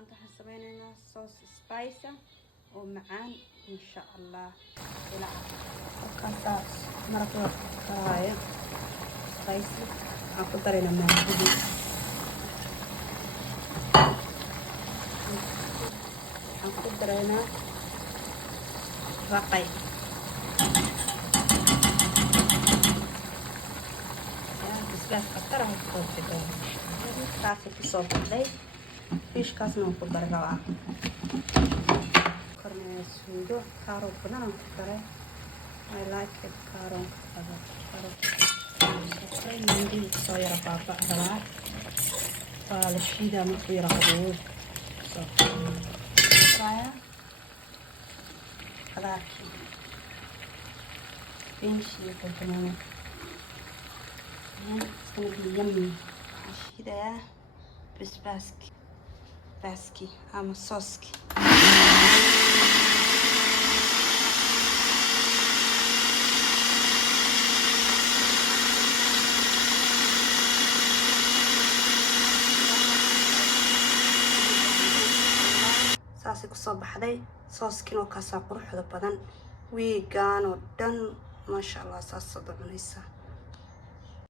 maanta waxaan sameynaynaa sauce spice oo macaan insha Allah. Ilaa halkaas maraq la karaayo spice aan ku darayna maadada. Waxaan ku daraynaa raqay. Bisbaas qatar aan ku darayna. Taasi ku soo baxday. Fish kaasna aan ku darayna. Kornaya suugo karoot badan aan ku daray. I like it karoot badan. Waxay mindi soo yara baaba rabaa. Waa la shiidaa markuu yara qabow. Saya kadaaki. Pinchi kokonana. It's gonna be yummy. Shiidaya basbaski ama sauce-ki. saasi ku soo baxday sauce-kin oo ka soo quruxda badan weegan oo dhan ma sha Allah saas soo cunaysa.